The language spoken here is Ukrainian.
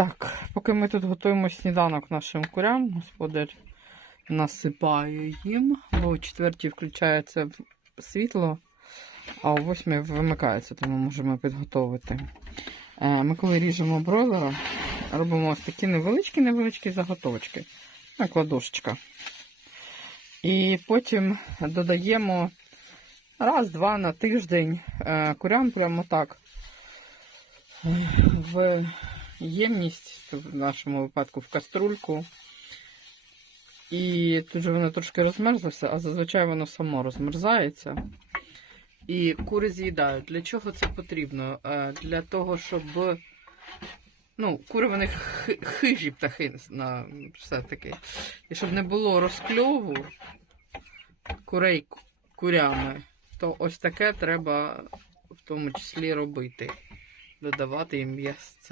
Так, поки ми тут готуємо сніданок нашим курям, господар насипає їм, бо о четвертій включається світло, а о восьмій вимикається, тому можемо підготовити. Е, Ми коли ріжемо бройлера, робимо ось такі невеличкі-невеличкі заготовочки. Як ладошечка. І потім додаємо раз-два на тиждень е, курям прямо так е, в ємність, в нашому випадку в каструльку. І тут же воно трошки розмерзлося, а зазвичай воно само розмерзається. І кури з'їдають. Для чого це потрібно? Е, Для того, щоб. Ну, кури вони хижі птахи все-таки. І щоб не було розкльову курей курями, то ось таке треба в тому числі робити. Додавати їм м'ясце.